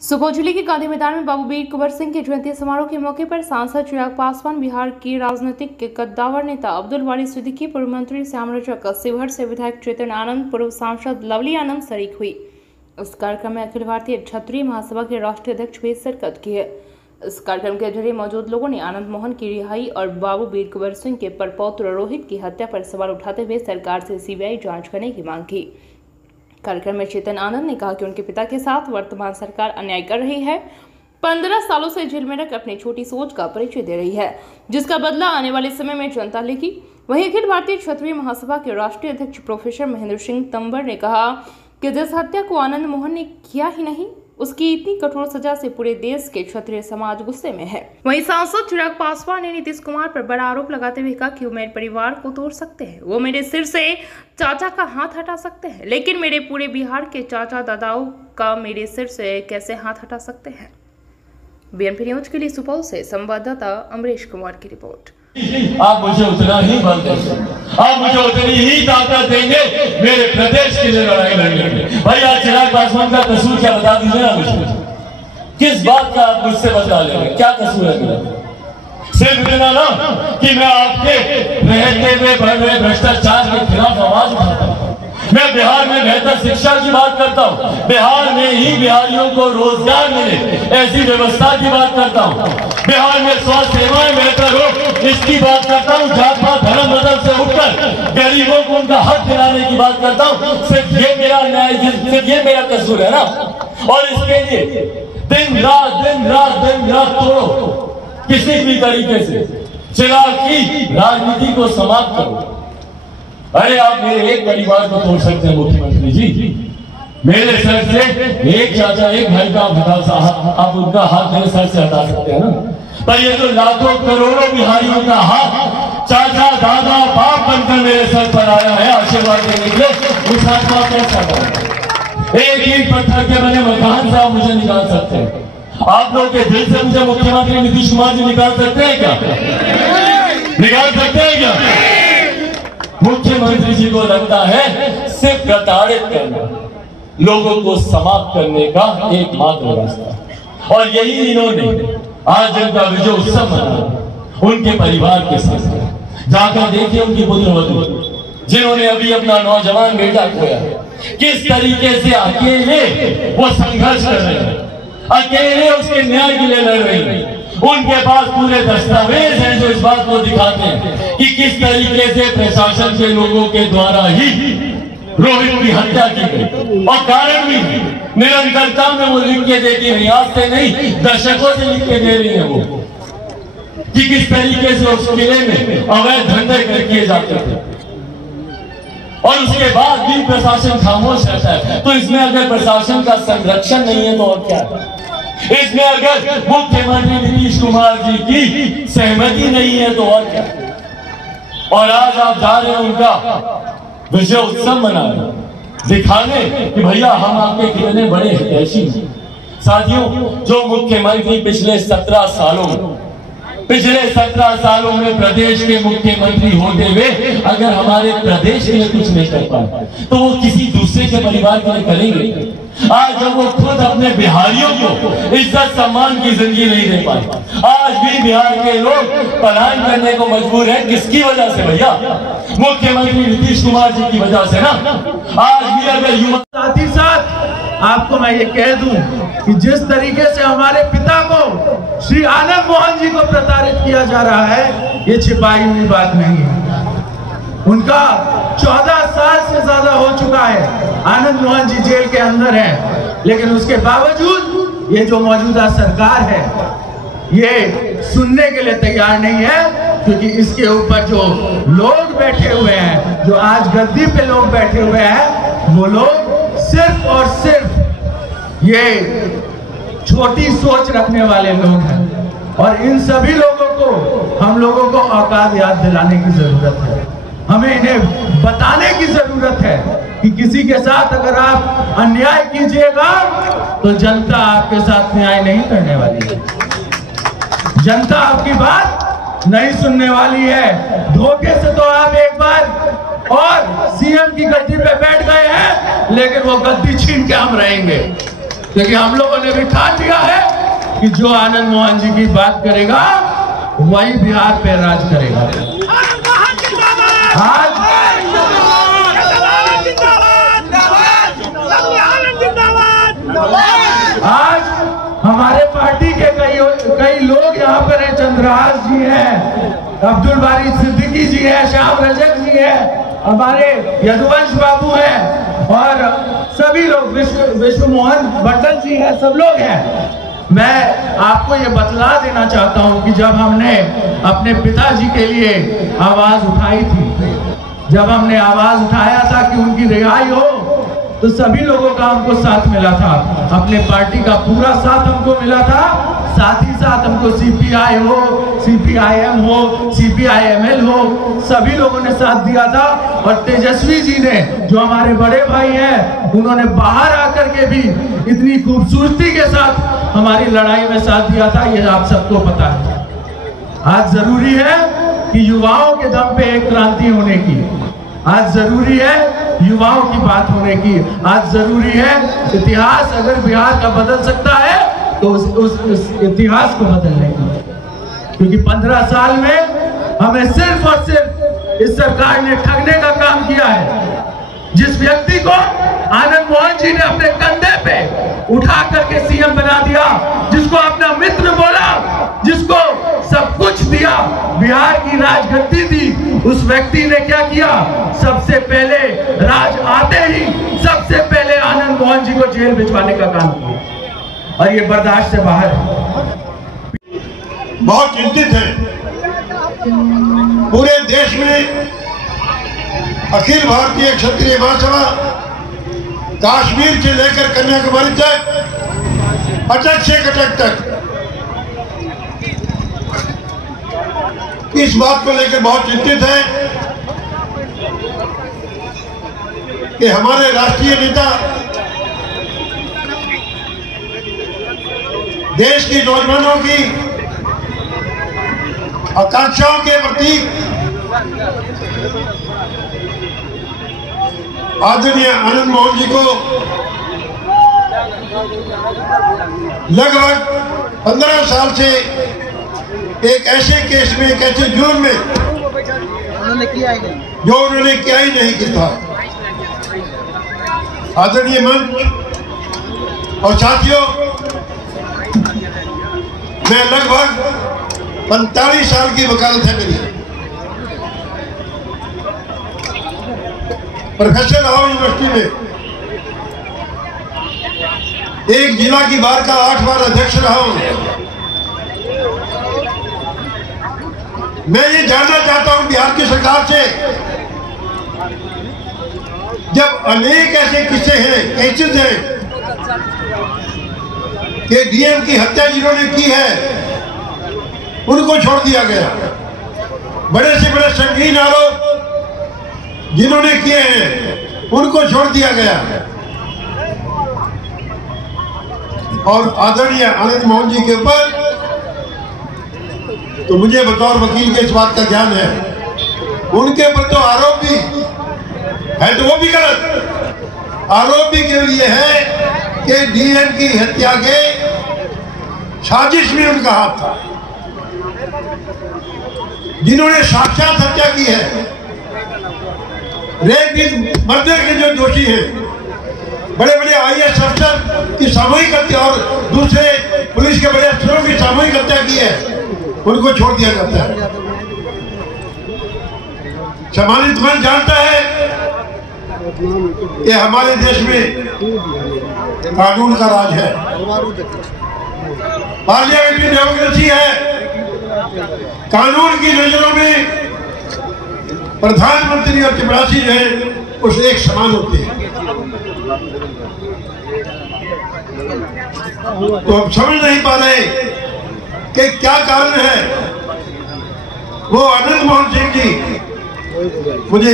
सुपौल जिले के गांधी मैदान में बाबू वीर कुंवर सिंह के जयंती समारोह के मौके पर सांसद चिराग पासवान, बिहार के राजनीतिक कद्दावर नेता अब्दुल वाली सिद्दीकी, पूर्व मंत्री श्याम रजक, शिवहर से विधायक चेतन आनंद, पूर्व सांसद लवली आनंद शरीक हुई। इस कार्यक्रम में अखिल भारतीय क्षत्रिय महासभा के राष्ट्रीय अध्यक्ष भी शिरकत की है। इस कार्यक्रम के जरिए मौजूद लोगों ने आनंद मोहन की रिहाई और बाबू वीर कुंवर सिंह के परपौत्र रोहित की हत्या पर सवाल उठाते हुए सरकार से सीबीआई जांच करने की मांग की। कार्यक्रम में चेतन आनंद ने कहा कि उनके पिता के साथ वर्तमान सरकार अन्याय कर रही है, 15 सालों से जेल में रख अपनी छोटी सोच का परिचय दे रही है, जिसका बदला आने वाले समय में जनता लेगी। वहीं अखिल भारतीय क्षत्रिय महासभा के राष्ट्रीय अध्यक्ष प्रोफेसर महेंद्र सिंह तंवर ने कहा कि जिस हत्या को आनंद मोहन ने किया ही नहीं, उसकी इतनी कठोर सजा से पूरे देश के क्षत्रिय समाज गुस्से में है। वहीं सांसद चिराग पासवान ने नीतीश कुमार पर बड़ा आरोप लगाते हुए कहा कि वो मेरे परिवार को तोड़ सकते हैं, वो मेरे सिर से चाचा का हाथ हटा सकते हैं, लेकिन मेरे पूरे बिहार के चाचा दादाओं का मेरे सिर से कैसे हाथ हटा सकते हैं। बीएनपी न्यूज के लिए सुपौल से संवाददाता अमरीश कुमार की रिपोर्ट। आप मुझे उतना ही बल देंगे, आप मुझे उतनी ही ताकत देंगे मेरे प्रदेश के लिए लड़ाई लड़ने की। भाई आज चिराग पासवान का कसूर क्या बता दीजिए ना मुझे, किस बात का आप मुझसे बदला लेंगे, क्या कसूर है मेरा? सिर्फ इतना ना कि मैं आपके रहते हुए बढ़ रहे भ्रष्टाचार के खिलाफ आवाज उठाता हूं। मैं बिहार में बेहतर शिक्षा की बात करता हूं, बिहार में ही बिहारियों को रोजगार मिले ऐसी व्यवस्था की बात करता हूं, बिहार में स्वास्थ्य सेवाएं बेहतर हो इसकी बात करता हूं, जात पात धर्म मजहब से उठकर गरीबों को उनका हक दिलाने की बात करता हूं। सिर्फ ये मेरा न्याय, सिर्फ ये मेरा कसूर है ना। और इसके लिए दिन रात तोड़ो किसी भी तरीके से, चिराग की राजनीति को समाप्त करो। अरे आप मेरे एक परिवार को तोड़ सकते हैं मुख्यमंत्री जी, मेरे सर से एक चाचा एक भाई का आप उनका हाथ मेरे सर से हटा सकते हैं ना, पर ये तो लाखों करोड़ों बिहारियों का हाथ चाचा दादा बाप बनकर मेरे सर पर आया है आशीर्वाद देने के लिए, उस हाथ को कैसा करें? एक ही पत्थर के बने मकान से आप मुझे निकाल सकते हैं, आप लोग के दिल से मुझे मुख्यमंत्री नीतीश कुमार जी निकाल सकते हैं क्या? निकाल सकते हैं क्या? मुख्यमंत्री जी को लगता है सिर्फ प्रताड़ित करना, लोगों को समाप्त करने का एकमात्र रास्ता। और यही इन्होंने आज जिनका विजय उत्सव मनाया उनके परिवार के साथ जाकर देखिए, उनकी पुत्रवधू जिन्होंने अभी अपना नौजवान बेटा खोया, किस तरीके से अकेले वो संघर्ष कर रहे हैं, अकेले उसके न्याय के लिए लड़ रही है। उनके पास पूरे दस्तावेज हैं जो इस बात को दिखाते हैं कि किस तरीके से प्रशासन के लोगों के द्वारा ही रोहित की हत्या की गई। और कारण भी निरंतरता में वो लिख के देती है, आज से नहीं दशकों से लिख के दे रही है वो, कि किस तरीके से उस किले में अवैध धंधे किए जाते थे। और उसके बाद भी प्रशासन खामोश रहता है। तो इसमें अगर प्रशासन का संरक्षण नहीं है तो और क्या है? इसमें अगर मुख्यमंत्री नीतीश कुमार जी की सहमति नहीं है तो और क्या? और आज आप जा रहे हैं उनका विजय उत्सव मनाने, दिखाने कि भैया हम आपके कितने बड़े हितैषी हैं। साथियों, जो मुख्यमंत्री पिछले 17 सालों में प्रदेश के मुख्यमंत्री होते हुए अगर हमारे प्रदेश के लिए कुछ नहीं कर पाए तो वो किसी दूसरे के परिवार के लिए करेंगे? आज जब वो खुद अपने बिहारियों को इज्जत सम्मान की जिंदगी नहीं दे पाए, आज भी बिहार के लोग पलायन करने को मजबूर हैं, किसकी वजह से भैया? मुख्यमंत्री नीतीश कुमार जी की वजह से ना। आज भी अगर युवा साथ ही साथ आपको मैं ये कह दूं कि जिस तरीके से हमारे पिता को श्री आनंद मोहन जी को प्रताड़ित किया जा रहा है, ये छिपाई हुई बात नहीं है। उनका 14 साल से ज्यादा हो चुका है, आनंद मोहन जी जेल के अंदर हैं, लेकिन उसके बावजूद ये जो मौजूदा सरकार है ये सुनने के लिए तैयार नहीं है, क्योंकि इसके ऊपर जो लोग बैठे हुए हैं, जो आज गद्दी पे लोग बैठे हुए हैं, वो लोग सिर्फ और सिर्फ ये छोटी सोच रखने वाले लोग हैं। और इन सभी लोगों को हम लोगों को औकात याद दिलाने की जरूरत है, हमें इन्हें बताने की जरूरत है कि किसी के साथ अगर आप अन्याय कीजिएगा तो जनता आपके साथ न्याय नहीं करने वाली है, जनता आपकी बात नहीं सुनने वाली है। धोखे से तो आप एक बार और सीएम की गद्दी पे बैठ गए हैं, लेकिन वो गद्दी छीन के हम रहेंगे। क्योंकि हम लोगों ने भी ठान लिया है कि जो आनंद मोहन जी की बात करेगा वही बिहार पे राज करेगा। आज हमारे पार्टी के कई लोग यहाँ पर हैं। चंद्रहास जी हैं, अब्दुल बारी सिद्दीकी जी हैं, श्याम रजक जी हैं, हमारे यदुवंश बाबू हैं और सभी लोग, विश्व मोहन भट्टन जी हैं, सब लोग हैं। मैं आपको ये बतला देना चाहता हूँ कि जब हमने अपने पिताजी के लिए आवाज उठाई थी, जब हमने आवाज उठाया था कि उनकी रिहाई हो, तो सभी लोगों का हमको साथ मिला था, अपने पार्टी का पूरा साथ हमको मिला था। साथ ही साथ हमको सीपीआई हो, सीपीआईएम हो, सीपीआईएमएल हो, सभी लोगों ने साथ दिया था। और तेजस्वी जी ने, जो हमारे बड़े भाई हैं, उन्होंने बाहर आकर के भी इतनी खूबसूरती के साथ हमारी लड़ाई में साथ दिया था, ये आप सबको पता है। आज जरूरी है कि युवाओं के दम पे एक क्रांति होने की, आज जरूरी है युवाओं की बात होने की, आज जरूरी है इतिहास अगर बिहार का बदल सकता है तो उस इतिहास को बदलने की। क्योंकि 15 साल में हमें सिर्फ और सिर्फ इस सरकार ने ठगने का काम किया है। जिस व्यक्ति को आनंद मोहन जी ने अपने कंधे पे उठा करके सीएम बना दिया, जिसको अपना मित्र बोला, जिसको सब कुछ दिया, बिहार की राजगद्दी दी, उस व्यक्ति ने क्या किया? सबसे पहले राज आते ही सबसे पहले आनंद मोहन जी को जेल भिजवाने का काम किया, और ये बर्दाश्त से बाहर है। बहुत चिंतित है पूरे देश में अखिल भारतीय क्षत्रिय महासभा कश्मीर से लेकर कन्याकुमारी तक, अटक से कटक तक इस बात को लेकर बहुत चिंतित है कि हमारे राष्ट्रीय नेता देश के नौजवानों की आकांक्षाओं के प्रतीक आदरणीय आनंद मोहन जी को लगभग 15 साल से एक ऐसे केस में, एक ऐसे जुर्म में उन्होंने किया ही नहीं कि था। आदरणीय मंच और साथियों, मैं लगभग 45 साल की वकालत है मेरी। प्रोफेसर रहा हूं यूनिवर्सिटी में, एक जिला की बार का 8 बार अध्यक्ष रहा हूं। मैं ये जानना चाहता हूं बिहार की सरकार से, जब अनेक ऐसे किस्से हैं, केसेस हैं कि डीएम की हत्या जिन्होंने की है उनको छोड़ दिया गया, बड़े से बड़े संगीन आरोप जिन्होंने किए हैं उनको छोड़ दिया गया, और आदरणीय आनंद मोहन जी के ऊपर तो मुझे बतौर वकील के इस बात का ज्ञान है, उनके ऊपर तो आरोप भी है, तो वो भी गलत आरोप भी केवल ये है कि डीएम की हत्या के साजिश में उनका हाथ था। जिन्होंने साक्षात हत्या की है, रेप मर्डर के जो दोषी हैं, बड़े बड़े आईएएस अफसर की सामूहिक हत्या और दूसरे पुलिस के बड़े अफसरों की सामूहिक हत्या की है, उनको छोड़ दिया जाता है। सम्मानित मंच जानता है कि हमारे देश में कानून का राज है, पार्लियामेंट्री डेमोक्रेसी है। कानून की नजरों में प्रधानमंत्री और चपरासी जो है उस एक समान होते हैं। तो हम समझ नहीं पा रहे कि क्या कारण है। वो आनंद मोहन सिंह जी मुझे